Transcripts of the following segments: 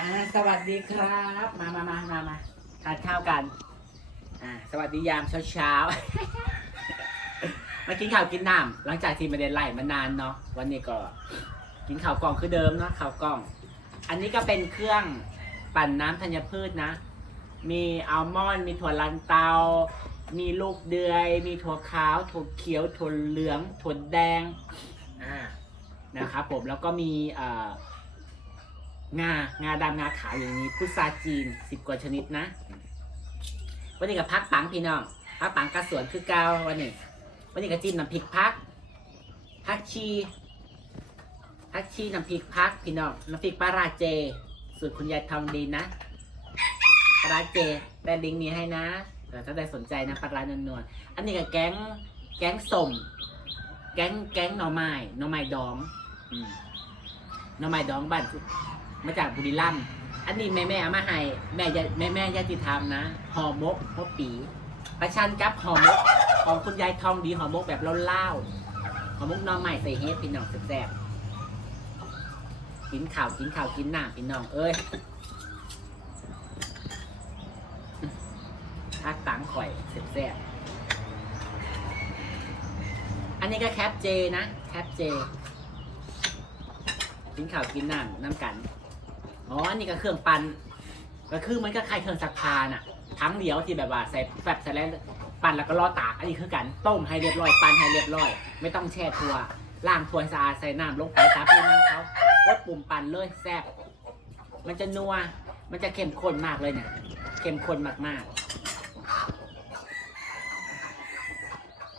อ่าสวัสดีครับ มามามามามาทานข้าวกัน อ่า สวัสดียามเช้าเช้าๆ มากินข้าวกินน้ำหลังจากที่ไม่ได้ไล่มานานเนาะวันนี้ก็ กินข้าวกล่องคือเดิมเนาะข้าวกล่อง อันนี้ก็เป็นเครื่องปั่นน้ำธัญพืชนะ มีอัลมอนด์มีถั่วลันเตา มีลูกเดือย มีถั่วขาว ถั่วเขียว ถั่วเหลือง ถั่วแดง อ่า นะครับผม แล้วก็มีเอ่อ งา งาดำงาขาวอย่างนี้พุทราจีนสิบกว่าชนิดนะ วันนี้กับพักปังพี่น้องพักปังกระสวนคือเกาวันนี้ วันนี้กับจิ้มน้ำพริกพักพักชีพักชีน้ำพริกพักพี่น้องน้ำพริกปลาราเจ สูตรคุณยายทองดีนะปลาราเจแต่ลิงก์นี้ให้นะแต่ถ้าได้สนใจนะปลาร้านวลๆอันนี้กับแก๊งแก๊งสมแก๊งแก๊งหน่อไม้หน่อไม้ดองหน่อไม้ดองบ้าน มาจากบุรีรัมย์อันนี้แม่แม่เอามาให้แม่ยายแม่แม่ยาติธรรมนะห่อหมกห่อปีประชันกับห่อหมกของคุณยายทองดีห่อหมกแบบเล่าๆห่อหมกหน่อไม้ใส่เฮดพี่น้องแซ่บๆกินข้าวกินข้าวกินหน้ำพี่น้องเอ้ยทักตังข่อยเสร็จแซ่บอันนี้ก็แคปเจนะแคปเจกินข้าวกินน้ำน้ำกัน อ๋ออันนี้ก็เครื่องปั่นก็คือมันก็คล้ายเครื่องซักผ้าน่ะทั้งเดียวที่แบบว่าใส่แฟบใส่แล้วปั่นแล้วก็รอตากอันนี้คือกันต้มให้เรียบร้อยปั่นให้เรียบร้อย ไม่ต้องแช่ทัวล้างถ้วสะอาดใส่น้ำลงไปซับเลยนะเขากดปุ่มปั่นเลยแซ่บมันจะนัวมันจะเข้มข้นมากเลยเนี่ยเข้มข้นมากๆ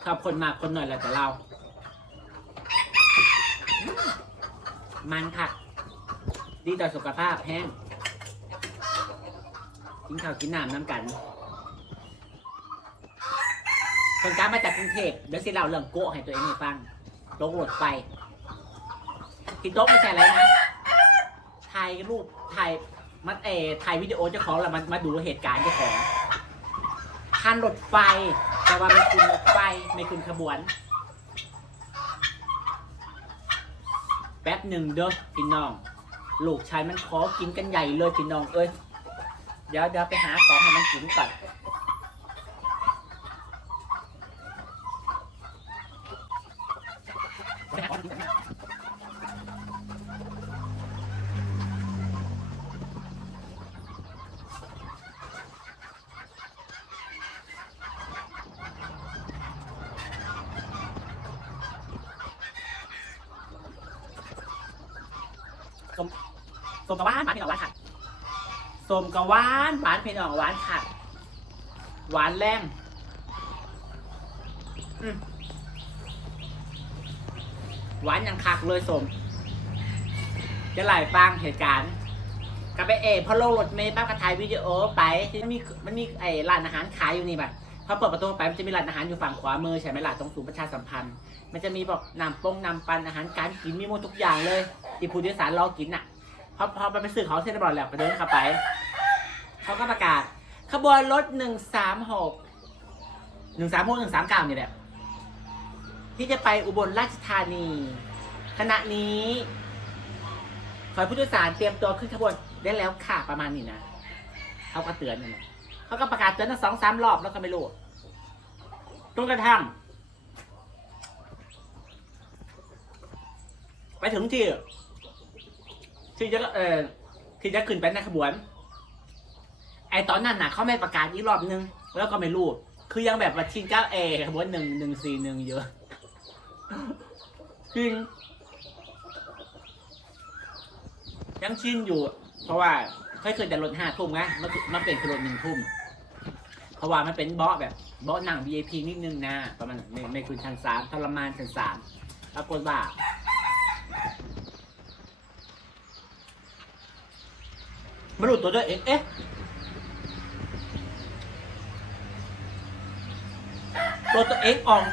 ชอบคนมากคนหน่อยแล้วแต่เรา มันค่ะ ดีต่อสุขภาพแห้งกินข้าวกินน้ำน้ำกันคนกล้ามาจากกรุงเทพเดี๋ยวสิเราเรื่องโก้ให้ตัวเองให้ฟังโต๊ะรถไฟที่โต๊ะไม่ใช่อะไรนะถ่ายรูปถ่ายมันเอถ่ายวิดีโอเจ้าของแล้วมันมาดูเหตุการณ์เจ้าของคันรถไฟ แต่ว่าไม่ขึ้นรถไฟไม่ขึ้นขบวน แป๊บหนึ่งเด้อพี่น้อง ลูกชายมันขอกินกันใหญ่เลยพี่น้องเอ้ยเดี๋ยวเดี๋ยวไปหาของให้มันกินก่อนส มสมกับหวานหวานพี่น้องหวานค่ะสมกับหวานหวานพี่น้องหวานค่ะหวานแรงอืมหวานยังคักเลยสม จะไหลฟังเหตุการณ์กับไปเอพอลงรถเมล์ปั๊บก็ถ่ายวิดีโอไปมันมีมันมีไอ้ร้านอาหารขายอยู่นี่แบบพอเปิดประตูไปมันจะมีร้านอาหารอยู่ฝั่งขวามือใช่ไหมล่ะตรงศูนย์ประชาสัมพันธ์ มันจะมีบอกนำปงนำปันอาหารการกินมีหมดทุกอย่างเลยที่ผู้โดยสารรอกินอะ พอพอไปซื้อของเซ็นทรัลเวิลด์แล้วก็เดินเข้าไป เขาก็ประกาศ ขบวนรถหนึ่งสามหกหนึ่งสามหกหนึ่งสามเก้าเนี่ยแหละที่จะไปอุบลราชธานี ขณะนี้ขอให้ผู้โดยสารเตรียมตัวขึ้นขบวนได้แล้วค่ะประมาณนี้นะเขาก็เตือนนี่นะเขาก็ประกาศเตือนตั้งสองสามรอบแล้วก็ไม่รู้จนกระทั่งไปถึงที่ ที่จะเออที่จะขึ้นไปในขบวน ไอตอนนั้นน่ะเขาไม่ประกาศอีกรอบนึง แล้วก็ไม่รู้ คือยังแบบว่าชิงเก้าเอขบวนหนึ่งหนึ่งสี่หนึ่งเยอะชิงยังชินอยู่ เพราะว่าเคยเคยแต่รถห้าทุ่มไงมันมันเป็นคือรถหนึ่งทุ่มเพราะว่ามันเป็นเบาะแบบเบาะหนัง VIP นิดนึงนะประมาณไม่ไม่คุณชั้นสามทรมานชั้นสามปรากฏว่า ไมาดูตัวด้วยเองเอ๊ะตัวตัวเองออก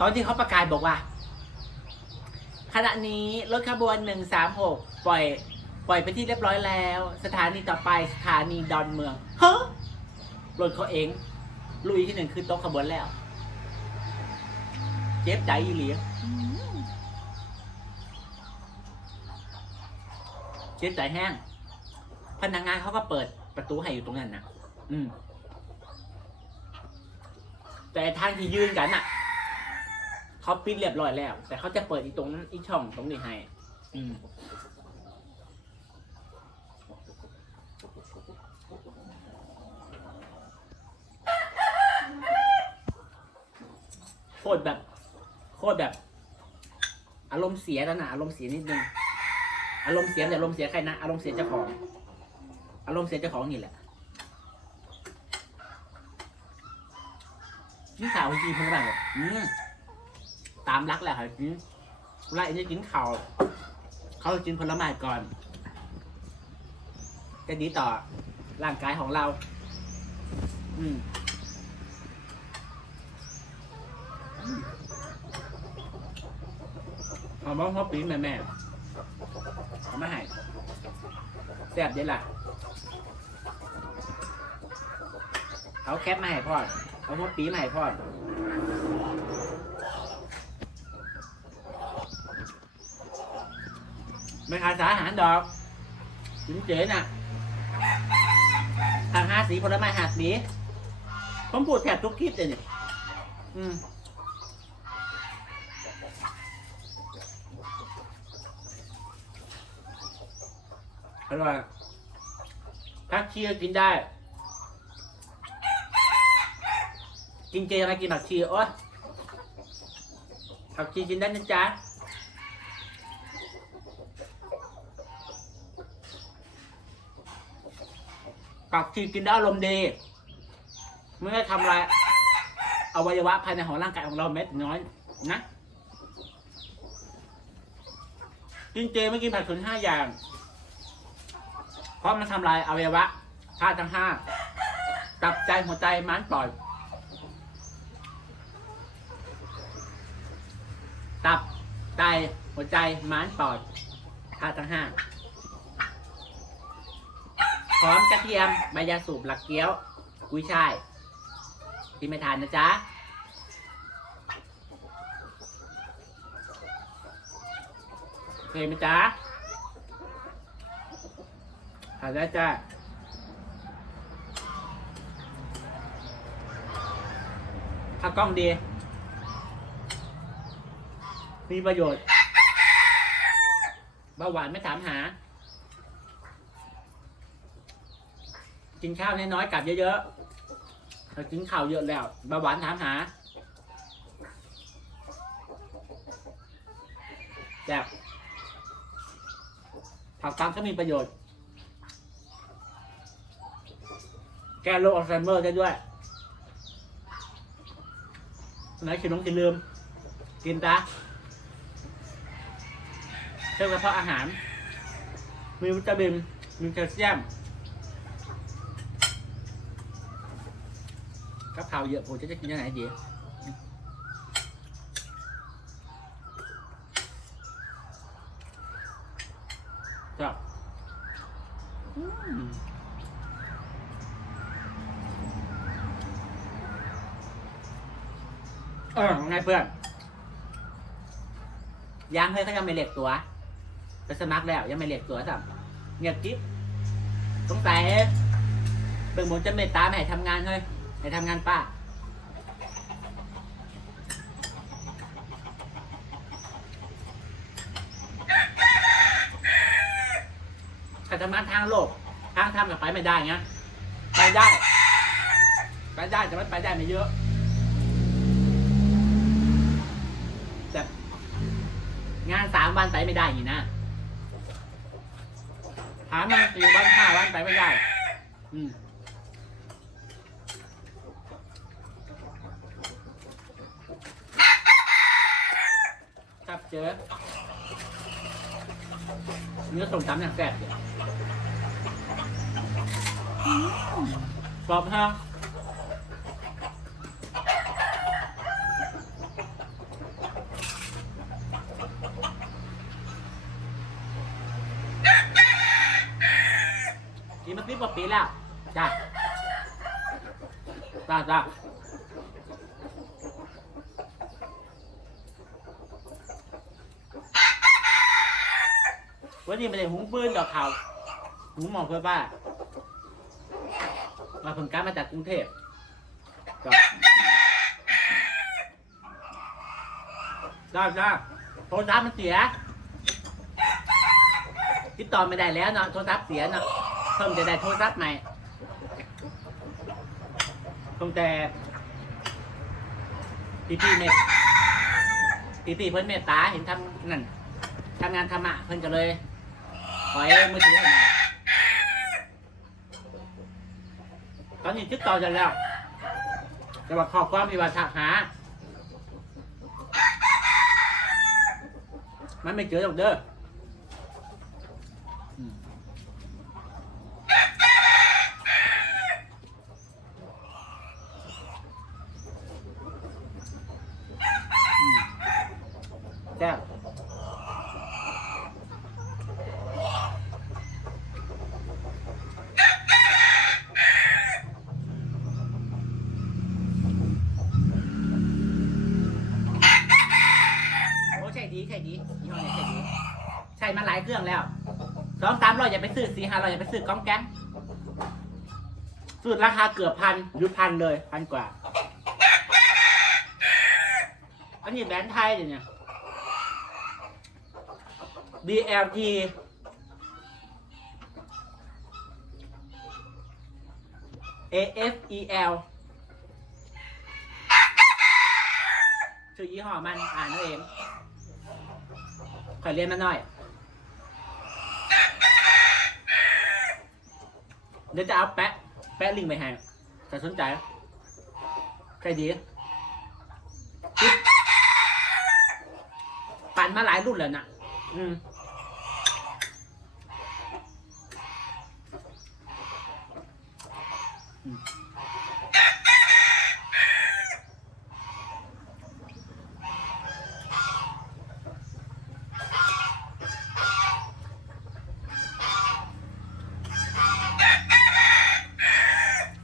ตอนที่เขาประกาศบอกว่า ขณะนี้รถขบวนหนึ่งสามหกปล่อย ปล่อยไปที่เรียบร้อยแล้ว สถานีต่อไปสถานีดอนเมืองเฮ้อรถเขาเอง ลุยที่หนึ่งคือโต๊ะขบวนแล้ว เจ็บใจอีเหลีย เจ็บใจแห้ง พนักงานเขาก็เปิดประตูให้อยู่ตรงนั้นนะอืม แต่ทางที่ยืนกันอะเขาปิดเรียบร้อยแล้ว แต่เขาจะเปิดอีกตรงนั้นอีกช่องตรงนี้ให้ อืมโคตรแบบ โคตรแบบ อารมณ์เสียแล้วนะอารมณ์เสียนิดนึง อารมณ์เสียแต่อารมณ์เสียใครนะอารมณ์เสียเจ้าของ อารมณ์เสียเจ้าของนี่แหละนี่ข่าวจริงเพื่อนบ้านบอกอืมตามรักแหละค่ะกินเวลาเอ็นจะกินข่าวเขาจะกินผลไม้ก่อนจะดีต่อร่างกายของเรา อืมเอาบ้องเขาปีนแม่แม่ เอามาให้แซ่บเด็ดล่ะเอาแคปมาให้พ่อเอาหัวปีมาให้พ่อไม่ขาดสาอาหารดอกถึงเจ๋น่ะทางห้าสีผลไม้หักสีผมพูดแทบทุกคลิปเลยเนี่ยอืม อร่อยผักชีก็กินได้ กินเจอะไรกินผักชีโอ๊ยผักชีกินได้นะจ๊ะผักชีกินได้อารมณ์ดีไม่ได้ทำลายอวัยวะภายในของร่างกายของเราเม็ดน้อยนะกินเจไม่กินผักชนห้าอย่าง ราะมันทำลายอวัยวะธาตุทั้งห้าตับใจหัวใจม้านปล่อย ตับไตหัวใจม้านปอดธาตุทั้งห้าพร้อมกระเทียมใบยาสูบหลักเกี้ยวกุ้ยช่ายที่ไม่ทานนะจ๊ะโอเคไหมจ๊ะ หาได้จ้าถ้ากล้องดี มีประโยชน์เบาหวานไม่ถามหา กินข้าวน้อยๆกลับเยอะๆถ้ากินข้าวเยอะแล้วเบาหวานถามหาแบบผักฟังก็มีประโยชน์ แก้โรคอัลไซเมอร์ได้ด้วยไหนกินน้องกินลืม กินตาเชื่อมกระเพาะอาหาร มีวิตามิน มีแคลเซียมกับข้าวเยอะผมจะจะกินยังไงดีจ้ะอืม เออไงเพื่อนยังเฮ้ยเขายังไม่เรียกตัวไปสมัครแล้วยังไม่เรียกตัวสัมเงียบกิ๊บสงสัยเบิ่งบนจะเมตตาไม่ให้ทำงานเฮ้ยให้ทำงานป้าถ้าทำงานทางโลก ทางทำกับไปไม่ได้เงี้ยไปได้ ไปได้แต่ว่ไปได้ไม่เยอะ งานสามวันไปไม่ได้อีกนะหามาสี่วันห้าวันไปไม่ได้ อืมครับเจอเนื้อส้มตำอย่างแซ่บเลยกรอบฮะ กินมาสิบกว่าปีแล้ว จ้าจ้าจ้าวันนี้ไม่ได้หุงปืนดอกเขาหุงหมอเพื่อบ้ามาเพิ่งกลับมาจากกรุงเทพก็ได้ได้โทรศัพท์มันเสียติดต่อไม่ได้แล้วเนาะโทรศัพท์เสียเนาะเพิ่มจะได้โทรศัพท์ใหม่ ตั้งแต่พี่พี่เน็ตพี่พี่เพิ่นเมตตาเห็นทำนั่นทำงานทำอะเพิ่นก็เลยขอให้มือถือให้มาตอนนี้ติดต่อจะแล้ว แต่ว่าข้อความมีว่าทักหา มันไม่เจอหรอกเด้อมอืมแซ่บโอ้ใช่ดีใช่ดียี่ห้อนี้ใช่ดี ใช่มาหลาย เครื่องแล้วสองสามร้อยอย่าไปซื้อสี่ห้าร้อยอย่าไปซื้อกล้องแก๊งซื้อราคาเกือบพันหรือพันเลยพันกว่า อันนี้แบรนด์ไทยเดี๋ยวนี้ BLG AFEL ชื่อยี่ห้อมันอ่านเอาเองขอเรียนมาหน่อย เดี๋ยวจะเอาแปะ แปะลิงก์ไปให้ใครสนใจใครดีปั่นมาหลายรุ่นแล้วนะอืมอืม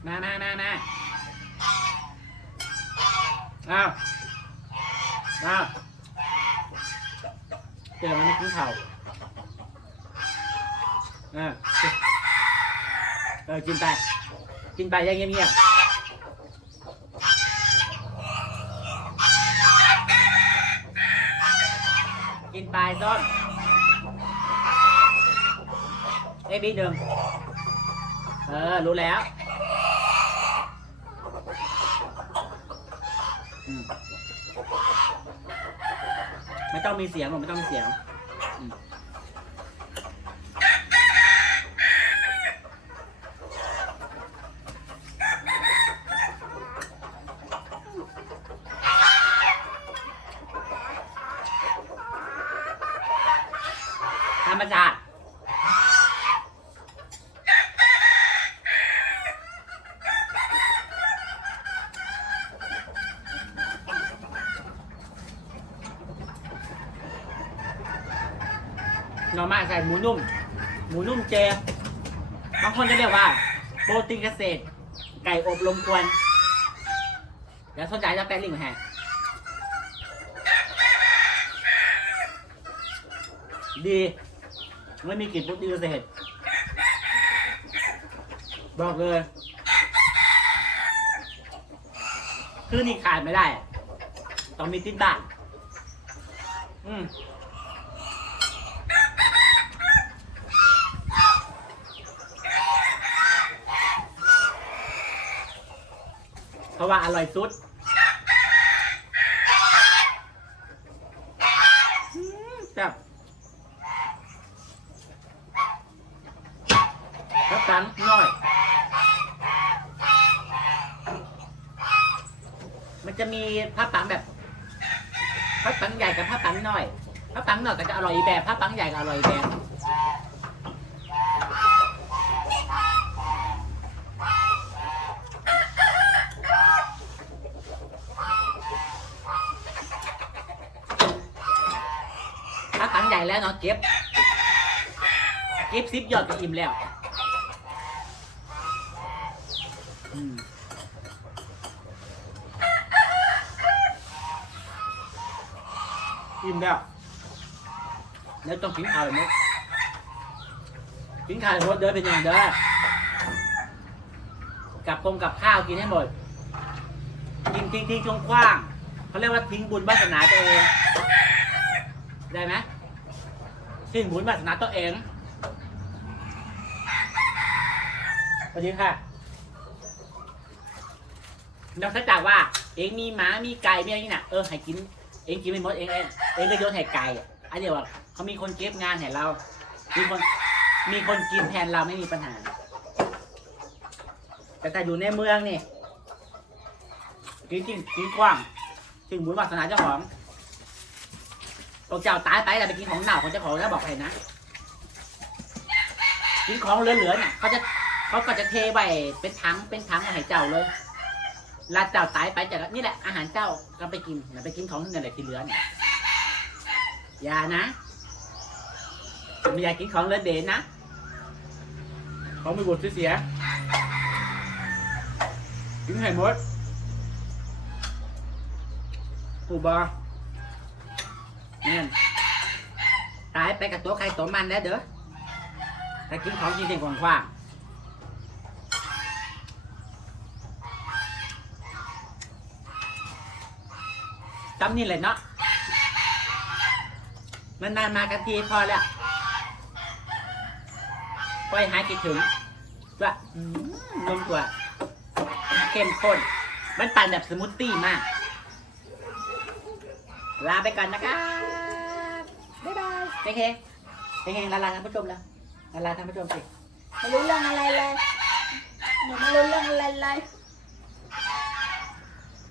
มามามามาอ้าวอ้าวเดี๋ยวมันไม่กินข้าวอ่าเออ กินไป กินไปยังเงียบๆกินไปส้มเอ้ยบีหนึ่งเออ รู้แล้วไม่ต้องมีเสียงหรอกไม่ต้องมีเสียง รรมชาติหน่อไม้ใส่หมูนุ่ม หมูนุ่มเจบางคนจะเรียกว่า โปรตีนเกษตร ไก่อบลมควันเดี๋ยวสนใจจะแปลลิงก์มาให้ดี ไม่มีกลิ่นโปรตีนเกษตรบอกเลย คือนี่ขาดไม่ได้ ต้องมีติดบ้านอืมเพราะว่าอร่อยสุดอืมแซ่บ ครับกันน้อยมันจะมีผ้าปังแบบผ้าปังใหญ่กับผ้าปังน้อยผ้าปังน้อยก็จะอร่อยแบบผ้าปังใหญ่ก็อร่อยแบบผ้าปังใหญ่แล้วเนาะเก็บ เก็บซิปยอดก็อิ่มแล้ว อิ่มแล้ว แล้วต้องกินข้าวเลยมั้ยกินข้าวให้หมดเด้อเป็นอย่างเด้อกับคงกับข้าวกินให้หมด กินทิ้งทิ้งช่วงกว้างเขาเรียกว่าทิ้งบุญวาสนาตัวเอง ได้ไหมทิ้งบุญวาสนาตัวเองสวัสดีค่ะ นอกจากว่า เองมีหมามีไก่มีอะไรนี่นะเออให้กิน เองกินไม่หมดเองเองเองก็โยนให้ไก่อะอันเดียวว่าเขามีคนเก็บงานให้เรา มีคนมีคนกินแทนเราไม่มีปัญหา แต่แต่อยู่ในเมืองนี่กินกินกินกว้าง ถึงบุญวาสนาเจ้าของพวกเจ้าตายไปแต่ไปกินของเน่าของเจ้าของแล้วบอกให้นะ กินของเหลือๆเนี่ยเขาจะเขาก็จะเทไว้เป็นถังเป็นถังให้เจ้าเลย ลาเจ้าตายไปจากนี่แหละอาหารเจ้าก็ไปกินอย่าไปกินของนั่นแหละที่เหลือเนี่ยอย่านะไม่อยากกินของเลือเด่นนะเขาไม่บดเสียกินให้หมดปูบอเนี่ยตายไปกับตัวใครตัวมันแล้วเด้อแต่กินของจริงๆกว้างๆ จำนี่เลยเนาะมันนานมากันทีพอแล้วค่อยหายคิดถึงว่าอืมนมกว่าเข้มข้น มันปั่นแบบสมูทตี้มาก ลาไปก่อนนะครับ บ๊ายบายเฮ้งเฮ้งเฮ้ลาลาท่านผู้ชมแล้วลาลาท่านผู้ชมสิไม่รู้เรื่องอะไรเลยหนูไม่รู้เรื่องอะไรเลย